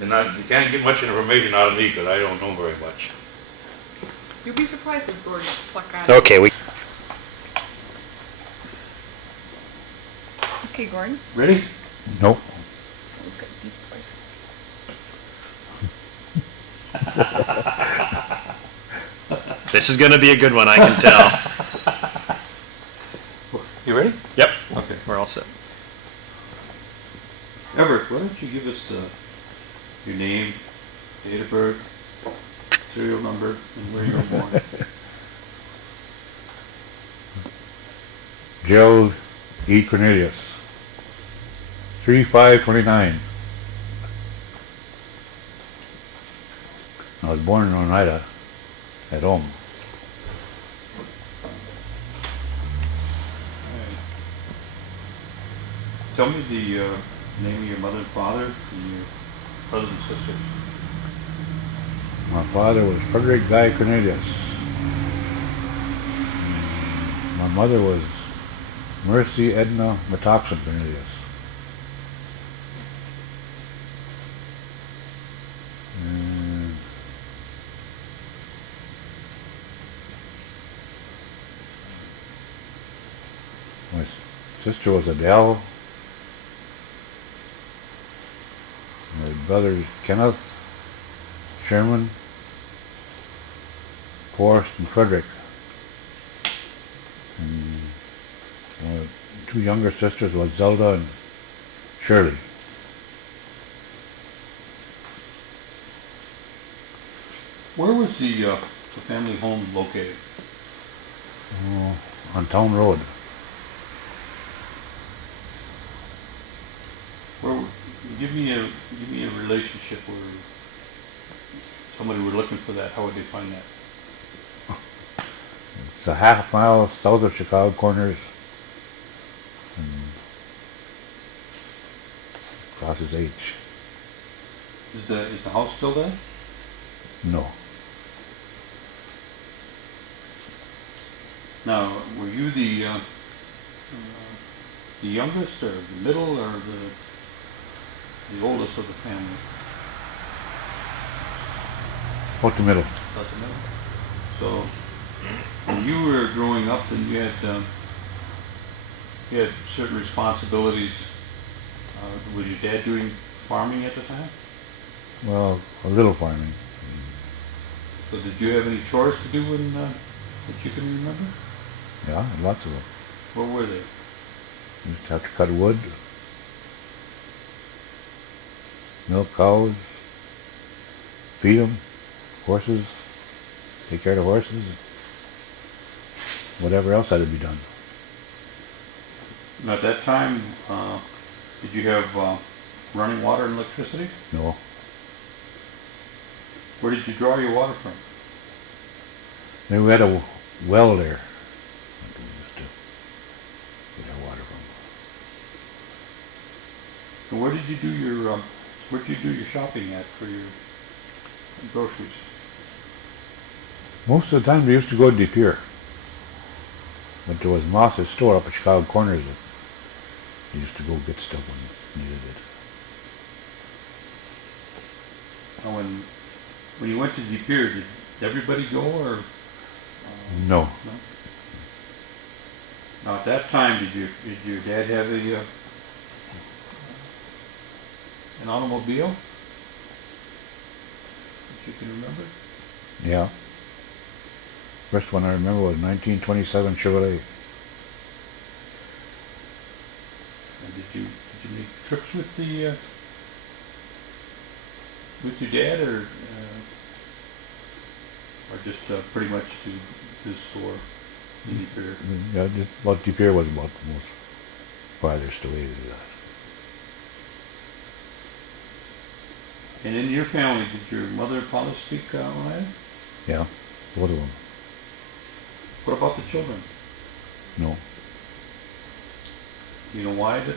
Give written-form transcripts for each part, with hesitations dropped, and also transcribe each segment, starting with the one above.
And you can't get much information out of me because I don't know very much. You'll be surprised with Gordon's pluck on. Okay, Okay, Gordon. Ready? Nope. Always got a deep voice. this is going to be a good one, I can tell. You ready? Yep, Okay. we're all set. Everett, why don't you give us your name, date of birth, serial number, and where you were born? Gerald E. Cornelius. 3/5/29. I was born in Oneida at home. Tell me the name of your mother and father and your brothers and sisters. My father was Frederick Guy Cornelius. My mother was Mercy Edna Metoxen Cornelius. And my sister was Adele. My brothers Kenneth, Sherman, Forrest, and Frederick. And my two younger sisters was Zelda and Shirley. Where was the family home located? On Town Road. Where? Give me a relationship where somebody were looking for that. How would they find that? It's a half mile south of Chicago Corners and crosses H. Is the house still there? No. Now, were you the youngest, or the middle, or the oldest of the family? Out the middle. About the middle. So, when you were growing up, and you had certain responsibilities. Was your dad doing farming at the time? Well, a little farming. So, did you have any chores to do that you can remember? Yeah, lots of them. What were they? Used to have to cut wood, milk cows, feed them, horses, take care of the horses, whatever else had to be done. Now, at that time, did you have running water and electricity? No. Where did you draw your water from? Then we had a well there that we used to get our water from. And where did you do your shopping at for your groceries? Most of the time we used to go to De Pere. But there was Moss's store up at Chicago Corners that we used to go get stuff when we needed it. Now, when you went to De Pere, did everybody go, or? No. No? Now, at that time, did your dad have an automobile that you can remember? Yeah. First one I remember was 1927 Chevrolet. And did you make trips with your dad, or just pretty much to his store in De Pere? Yeah, well, De Pere was about the most farthest away to do that. And in your family, did your mother and father speak Oneida? Yeah, both of them. What about the children? No, Do you know why that?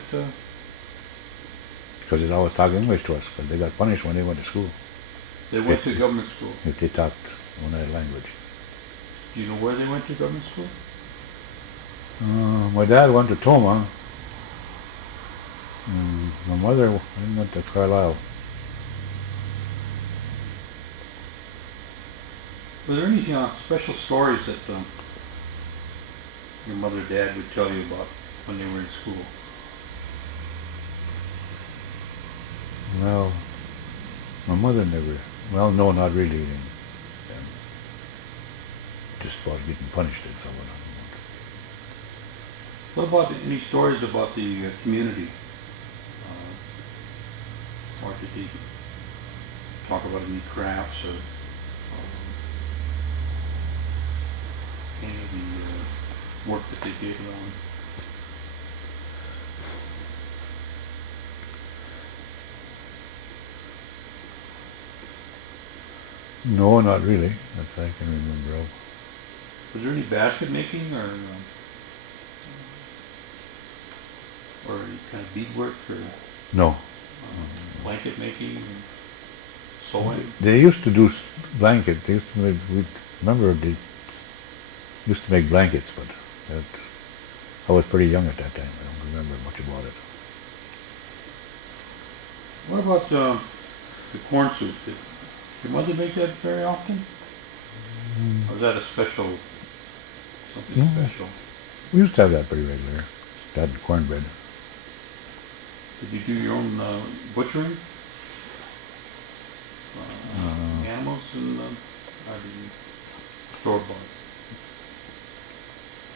because they'd always talk English to us, because they got punished when they went to school They went to government school. if they talked Oneida language. Do you know where they went to government school? My dad went to Toma. My mother went to Carlisle. Were there any special stories that your mother or dad would tell you about when they were in school? Well, my mother never, well, no, not really. Just about getting punished at someone. What about any stories about the community? Or did they talk about any crafts or any of the work that they did around? No, not really, that I can remember of. Was there any basket making or any kind of beadwork or No. blanket making and sewing? They used to do blankets. They used to make, remember they used to make blankets, but that, I was pretty young at that time. I don't remember much about it. What about the corn soup? Did your mother make that very often? Or was that a special, something Yeah. special? We used to have that pretty regular. That and cornbread. Did you do your own butchering? Animals and or did you store bought?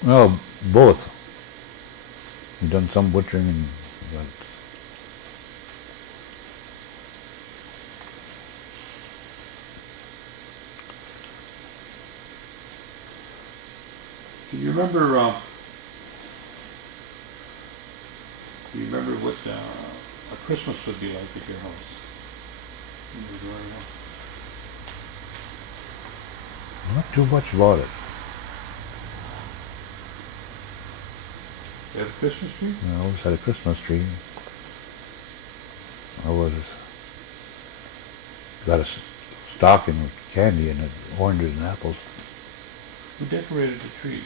Well, both. We've done some butchering and but Do you remember? Do you remember what a Christmas would be like at your house? When you were growing up? not too much about it. You have a Christmas tree? I always had a Christmas tree. I was got a stocking with candy in it, oranges and apples. Who decorated the tree?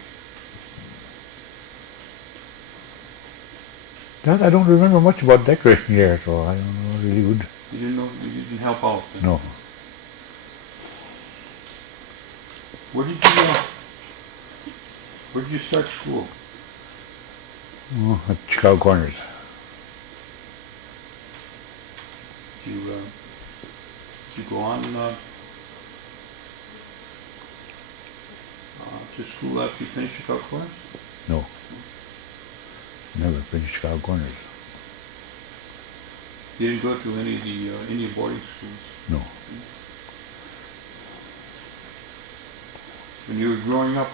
That I don't remember much about decorating here, so I don't know really would. You didn't know. You didn't help out. Then? No. Where did you start school? Oh, at Chicago Corners. Did you go on to school after you finished Chicago Corners? No. Never finished Chicago Corners. You didn't go to any of the Indian boarding schools? No. When you were growing up,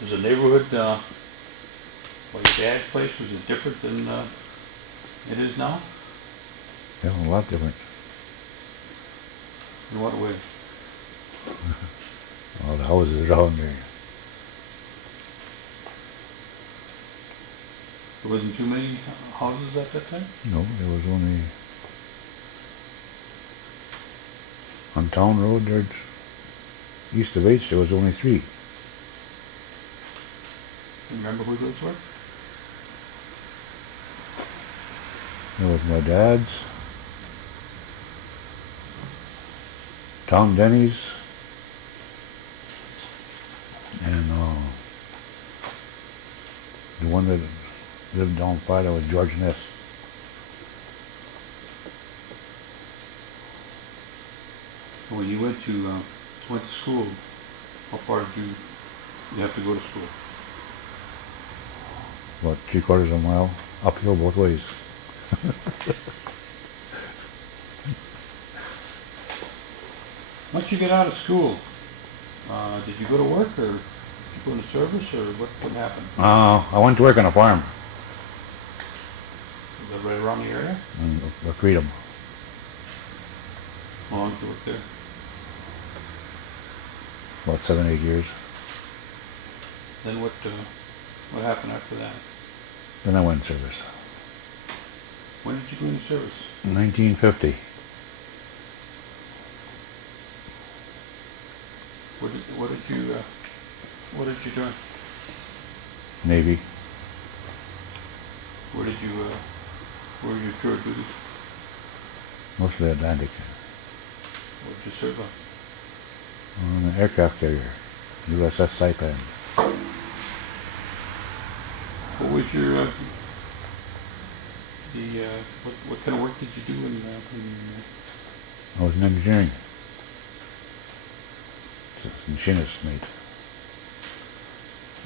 was the neighborhood, well, your dad's place, was it different than it is now? Yeah, a lot different. In what way? All the houses around there. There wasn't too many houses at that time? No, there was only on Town Road there, east of H, there was only 3. You remember who those were? There was my dad's, Tom Denny's, and the one that lived down farther was George Ness. So when you went to school, how far did you have to go to school? About 3/4 of a mile, uphill both ways. Once you get out of school, did you go to work or did you go into service or what happened? I went to work on a farm Was that right around the area? in Freedom. How long did you work there? About 7, 8 years. Then what happened after that? Then I went in service. When did you go into service? 1950. What did you do? Navy. Where did you where were your tour duties? Mostly Atlantic. What did you serve on? on an aircraft carrier, USS Saipan. What was your, what kind of work did you do in I was in engineering. Just machinist, mate.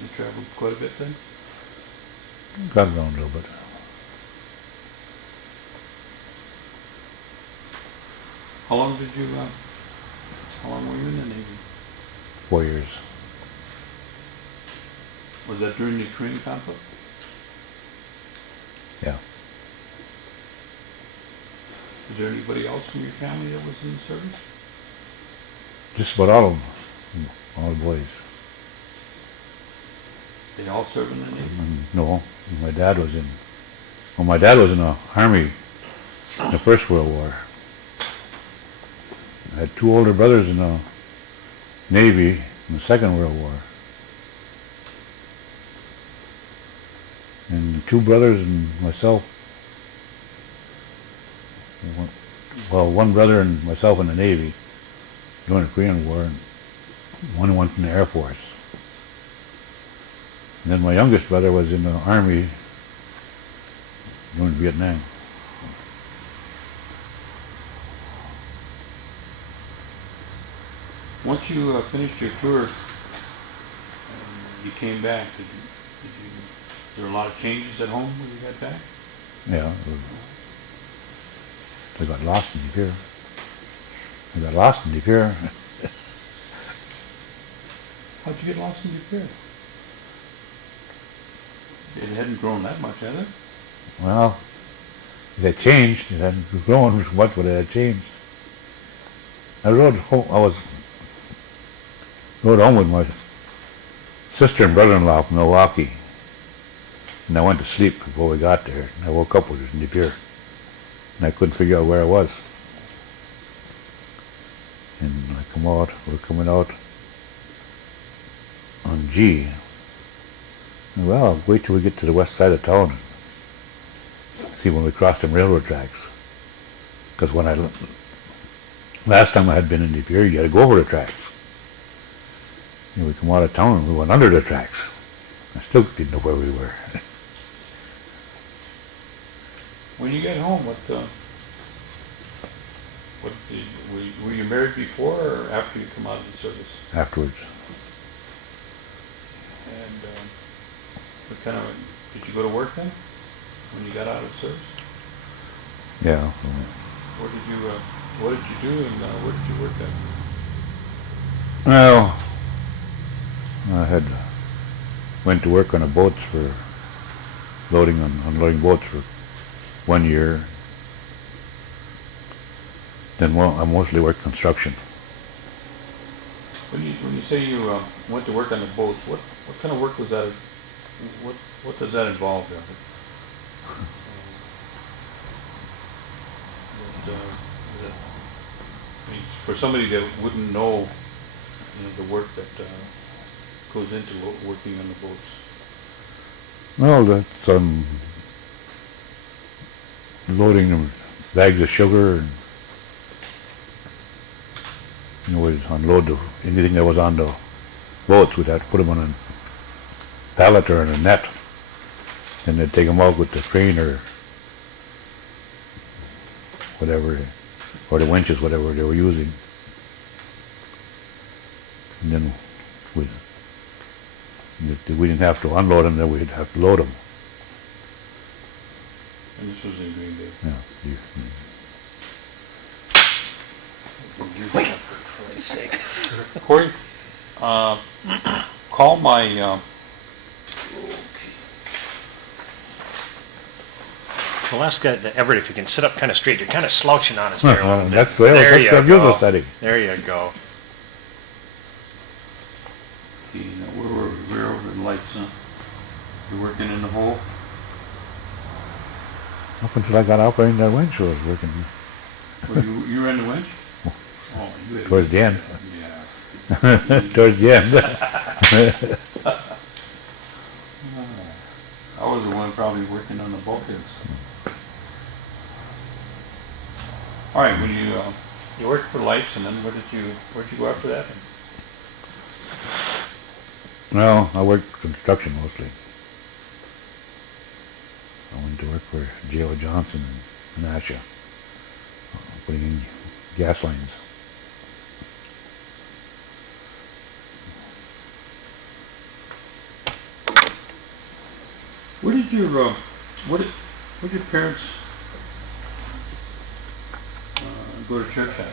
you traveled quite a bit then? Got around a little bit. How long did you, how long were you in the Navy? 4 years. Was that during the Korean conflict? Yeah. Was there anybody else from your family that was in the service? Just about all of them. All the boys. They all served in the Navy? No, my dad was in. Well, my dad was in the army in the First World War. I had 2 older brothers in the Navy in the Second World War. And 2 brothers and myself. One brother and myself in the Navy during the Korean War, and one went in the Air Force. And then my youngest brother was in the Army during Vietnam. Once you finished your tour and you came back, was there a lot of changes at home when you got back? Yeah. I got lost in the pier. I got lost in the pier. How'd you get lost in your pier? It hadn't grown that much, had it? Well, it had changed. It hadn't grown much, but it had changed. I rode home with my sister and brother-in-law from Milwaukee. And I went to sleep before we got there. And I woke up with us in the pier. And I couldn't figure out where I was. And we're coming out on G. And well, wait till we get to the west side of town and see when we cross them railroad tracks. Because last time I had been in the pier, you had to go over the tracks. And we come out of town and we went under the tracks. I still didn't know where we were. When you got home, were you married before or after you come out of the service? Afterwards. And what kind of, did you go to work then? When you got out of service? Yeah. What did you do and where did you work at? Well, went to work on the boats for unloading boats for 1 year. Then I mostly worked construction. When you say you went to work on the boats, what kind of work was that? What does that involve? I mean, for somebody that wouldn't know, the work that goes into working on the boats. Well, that's loading the bags of sugar and we'd unload anything that was on the boats. We'd have to put them on a pallet or in a net, and they'd take them out with the crane or whatever, or the winches, whatever they were using. And then if we didn't have to unload them, then we'd have to load them. And this was in Green Bay. Yeah. Wait, for Christ's sake. Corey, call my. Well, ask Everett if you can sit up kind of straight. You're kind of slouching on us there a little bit. That's There you the usual go. setting. There you go. Where were we? We were over in lights, huh? You're working in the hole? Up until I got operating that winch, I was working Well, you were in the winch? Oh, you had towards the end. Yeah. Towards the end. I was the one probably working on the bulkheads. All right, when you worked for lights, and then where'd you go after that? Well, I worked construction mostly. I went to work for Gerald Johnson in Nashua, putting in gas lines. Where did your, where did your parents go to church at?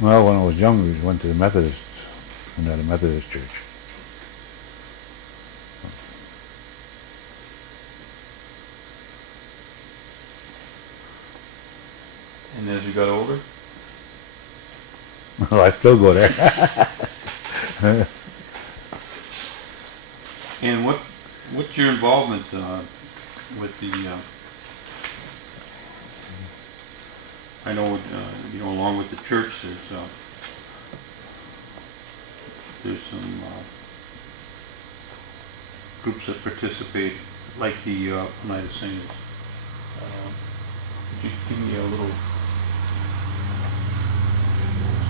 Well, when I was young, we went to the Methodists, went to the Methodist church. And as you got older? Well, I still go there. And what's your involvement with the? I know along with the church, there's some groups that participate, like the Night of Saints. Could you give me a little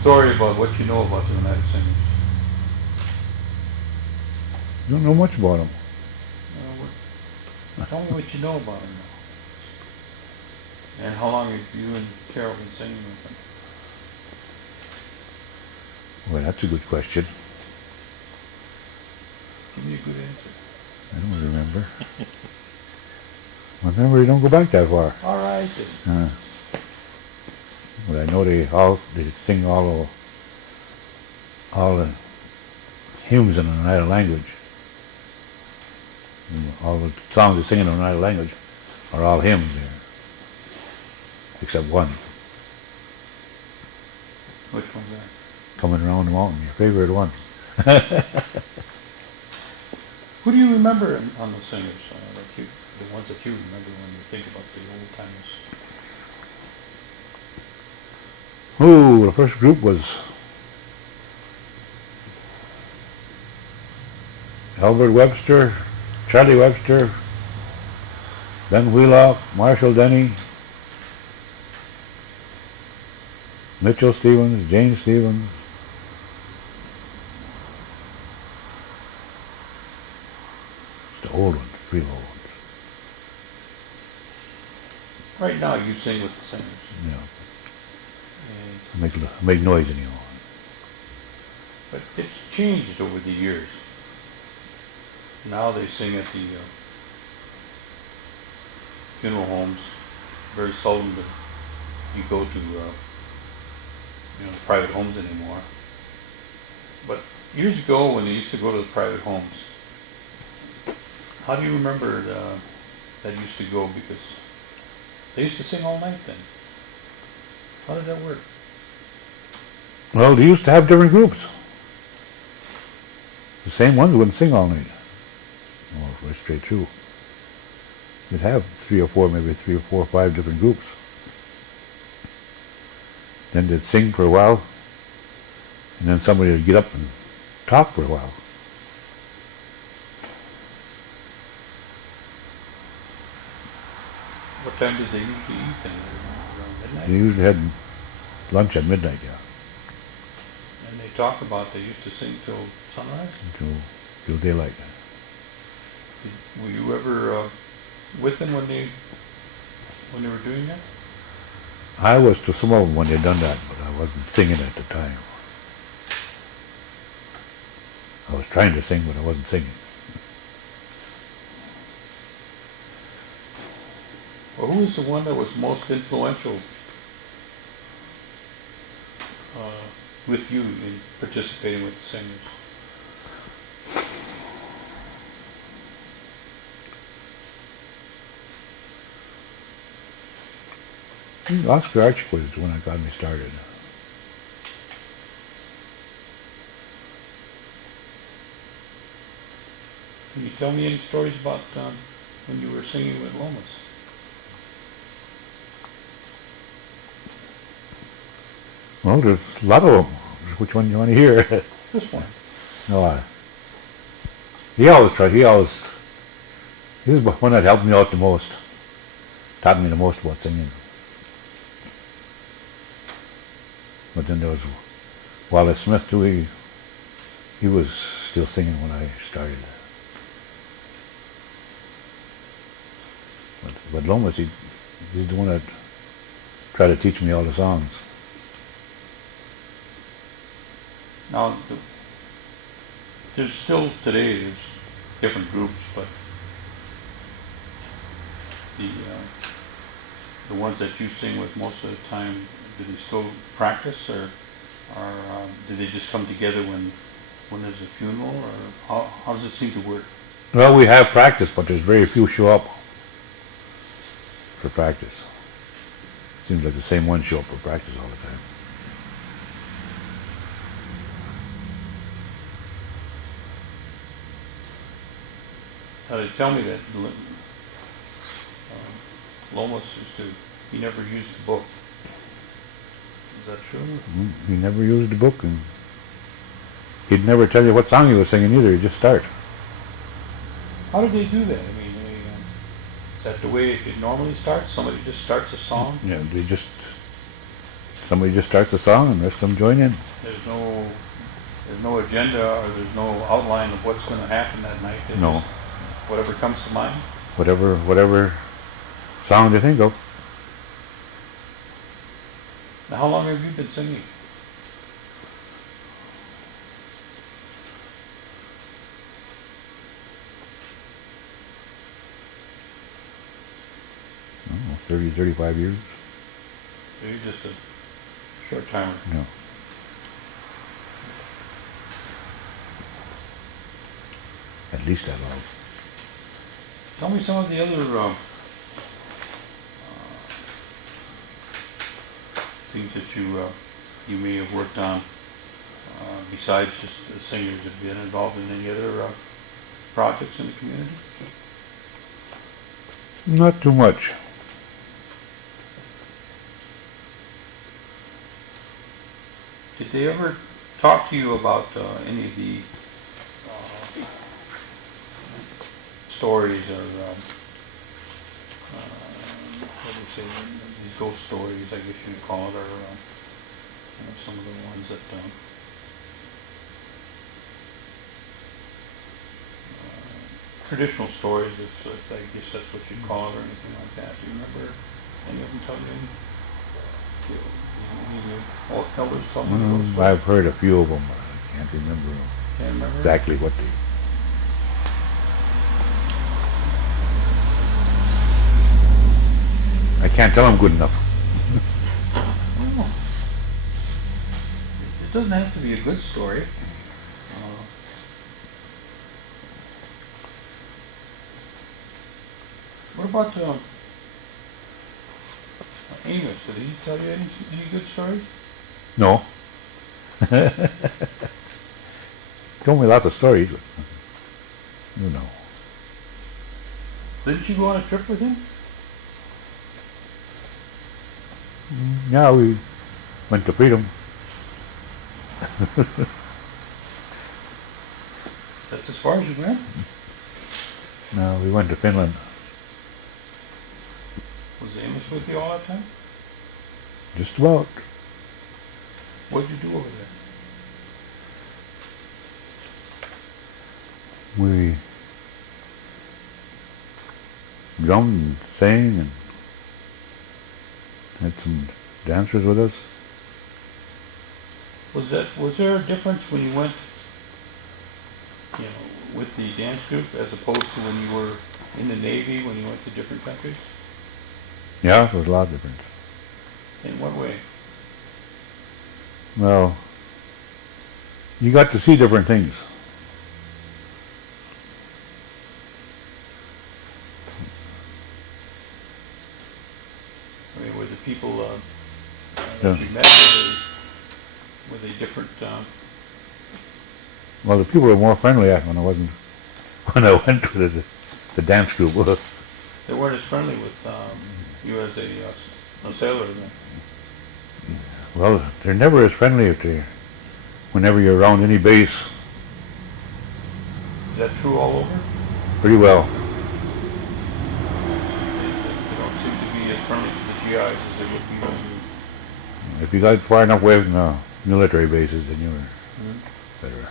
story about what you know about the Night of Saints? Don't know much about them. Tell me what you know about them now. And how long have you and Carol been singing with them? Well, that's a good question. Give me a good answer. I don't remember. Remember, you don't go back that far. All right then. But I know they sing all the hymns in another language. And all the songs they sing in another language are all hymns there, except one. Which one's that? Coming Around the Mountain, your favorite one. Who do you remember on the singers? The ones that you remember when you think about the old timers? Oh, the first group was Albert Webster, Charlie Webster, Ben Wheelock, Marshall Denny, Mitchell Stevens, Jane Stevens. It's the old ones, real old ones. Right now you sing with the singers. Yeah, And, make noise anyhow. but it's changed over the years. Now they sing at the funeral homes. Very seldom do you go to private homes anymore. But years ago, when they used to go to the private homes, how do you remember that used to go? Because they used to sing all night then. How did that work? Well, they used to have different groups. The same ones wouldn't sing all night. Oh, right straight through. They'd have maybe three or four or five different groups. Then they'd sing for a while, and then somebody would get up and talk for a while. What time did they usually eat then? Around midnight? They usually had lunch at midnight, yeah, And they talk about they used to sing till sunrise? till daylight. Were you ever with them when they were doing that? I was to some of them when they done that, but I wasn't singing at the time. I was trying to sing, but I wasn't singing. Well, who was the one that was most influential with you in participating with the singers? Oscar Archie was the one that got me started. Can you tell me any stories about when you were singing with Lomas? Well, there's a lot of them. Which one do you want to hear? This one. No, he always tried. This is the one that helped me out the most. Taught me the most about singing. But then there was Wallace Smith too. He was still singing when I started. But Lomas, he's the one that tried to teach me all the songs. Now, there's still today, there's different groups, but the ones that you sing with most of the time, do they still practice, or do they just come together when there's a funeral, or how does it seem to work? Well, we have practice, but there's very few show up for practice. Seems like the same ones show up for practice all the time. They tell me that Lomas he never used the book. Is that true? He never used the book, and he'd never tell you what song he was singing either. He'd just start. How did they do that? I mean, is that the way it normally starts? Somebody just starts a song? Yeah, somebody just starts a song, and the rest of them join in. There's no agenda, or there's no outline of what's going to happen that night. No. Whatever comes to mind. Whatever song they think of. Now, how long have you been singing? I don't know, 30, 35 years. So you're just a short timer. No. At least that long. Tell me some of the other things that you may have worked on besides just the singers. Have you been involved in any other projects in the community? Not too much. Did they ever talk to you about any of the stories, or what do you say, these ghost stories, I guess you'd call it, or some of the ones that traditional stories, if I guess that's what you'd call it, or anything like that. Do you remember any of them telling you any? Any of your old elders told you those stories? I've heard a few of them, but I can't remember Can't remember? exactly what they... I can't tell them good enough. Oh. It doesn't have to be a good story. What about Amos? Did he tell you any good stories? No. Told me lots of stories, but you know. Didn't you go on a trip with him? Yeah, we went to Freedom. That's as far as you went? No, we went to Finland. Was Amos with you all that time? Just about. What did you do over there? We drummed and sang and had some dancers with us. Was there a difference when you went, with the dance group as opposed to when you were in the Navy, when you went to different countries? Yeah, there was a lot of difference. In what way? Well, you got to see different things. I mean, were the people Yeah. that you met, were they different? Well, the people were more friendly when I went to the dance group. They weren't as friendly with you as a sailor then? Well, they're never as friendly whenever you're around any base. Is that true all over? Pretty well. They don't seem to be as friendly to the GIs as they would be with you. If you got far enough away from the military bases, then you were better.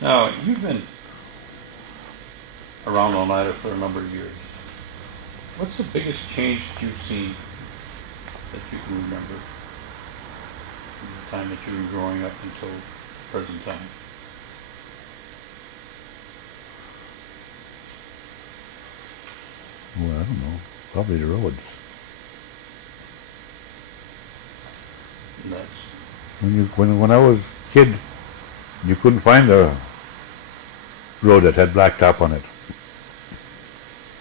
Now, you've been around Oneida for a number of years. What's the biggest change that you've seen that you can remember from the time that you were growing up until present time? Well, I don't know. Probably the roads. And that's, When I was a kid, you couldn't find a road that had blacktop on it.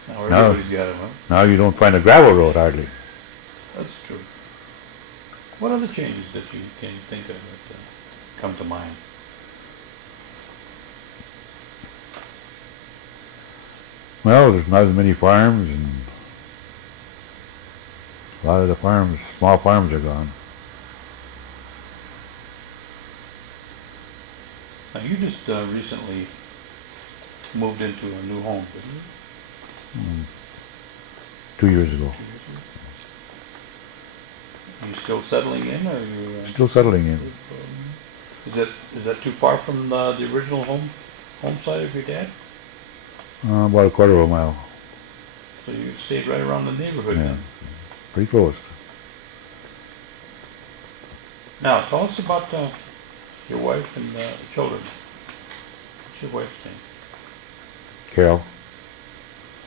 now everybody's got it, huh? Now you don't find a gravel road hardly. That's true. What other changes that you can think of that come to mind? Well, there's not as many farms, and a lot of the farms, small farms, are gone. Now, you just recently moved into a new home, didn't you? 2 years ago. 2 years ago? Are you still settling in, or are you? Still settling in. Is that too far from the original home site of your dad? About a quarter of a mile. So you stayed right around the neighborhood Yeah. then? Pretty close. Now, tell us about your wife and children. What's your wife's name? Carol.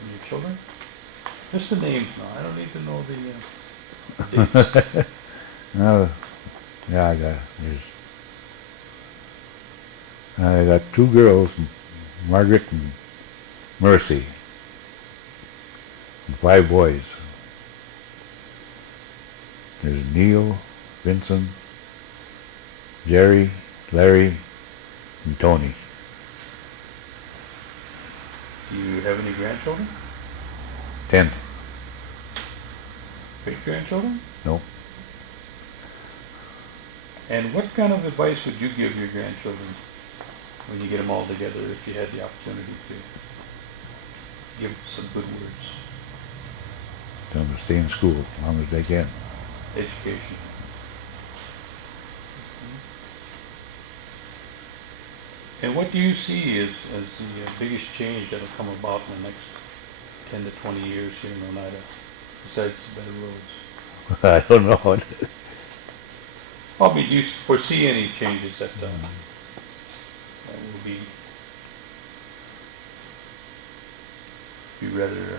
And your children? Just the names now. I don't need to know the dates. Yeah, I got 2 girls, Margaret and Mercy, and 5 boys. There's Neil, Vincent, Jerry, Larry, and Tony. Do you have any grandchildren? 10. Great-grandchildren? No. And what kind of advice would you give your grandchildren when you get them all together, if you had the opportunity to give some good words? Tell them to stay in school as long as they can. Education. And what do you see as the biggest change that will come about in the next 10 to 20 years here in Oneida, besides the better roads? I don't know. I mean, do you foresee any changes that will be rather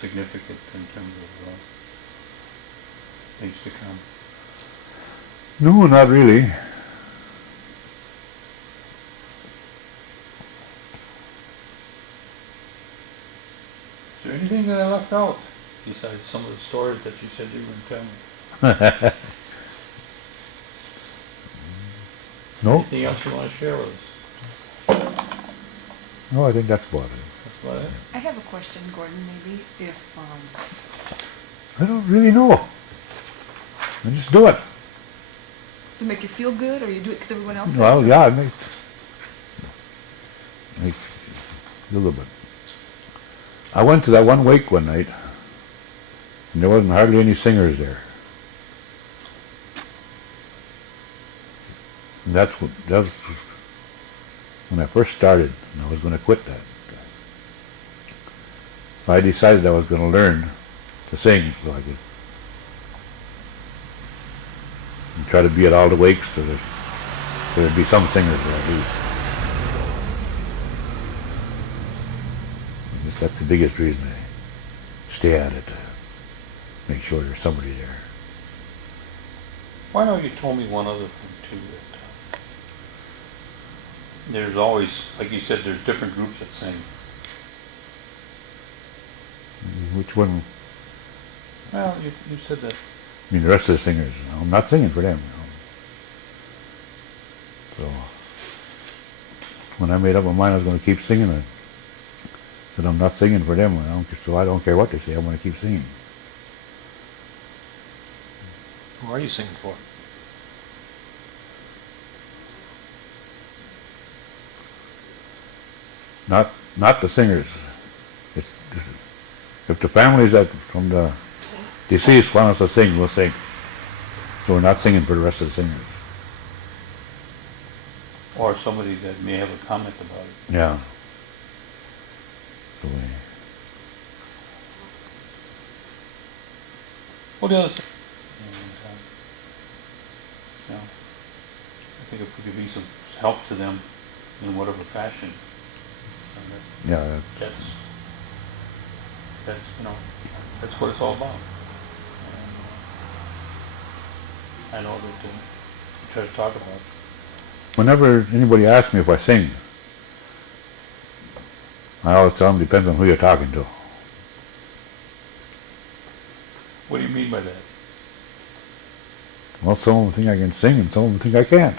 significant in terms of things to come? No, not really. Is there anything that I left out besides some of the stories that you said you were going to tell me? No? Anything else you want to share with us? No, I think that's about it. That's about it? I have a question, Gordon, maybe, if, I don't really know. I just do it. to make you feel good, or you do it because everyone else does? Well, yeah, it makes you feel good. I went to that one wake one night, and there wasn't hardly any singers there. And that was when I first started, and I was going to quit that. So I decided I was going to learn to sing so I could and try to be at all the wakes so there'd be some singers there at least. I guess that's the biggest reason I stay at it, to make sure there's somebody there. Why don't you tell me one other thing too, that there's always, like you said, there's different groups that sing. Which one? Well, you said that. I mean, the rest of the singers. I'm not singing for them. So when I made up my mind I was going to keep singing, I said I'm not singing for them. So I don't care what they say. I'm going to keep singing. Who are you singing for? Not the singers. It's, if the families that from the deceased want us to sing, we'll sing. So we're not singing for the rest of the singers. or somebody that may have a comment about it. Yeah. The way. Well, the other thing, and, you know, I think if we could be some help to them in whatever fashion, and Yeah, that's, you know, that's what it's all about. And, I know that we try to talk about it. whenever anybody asks me if I sing, I always tell them depends on who you're talking to. What do you mean by that? Well, some of them think I can sing and some of them think I can't.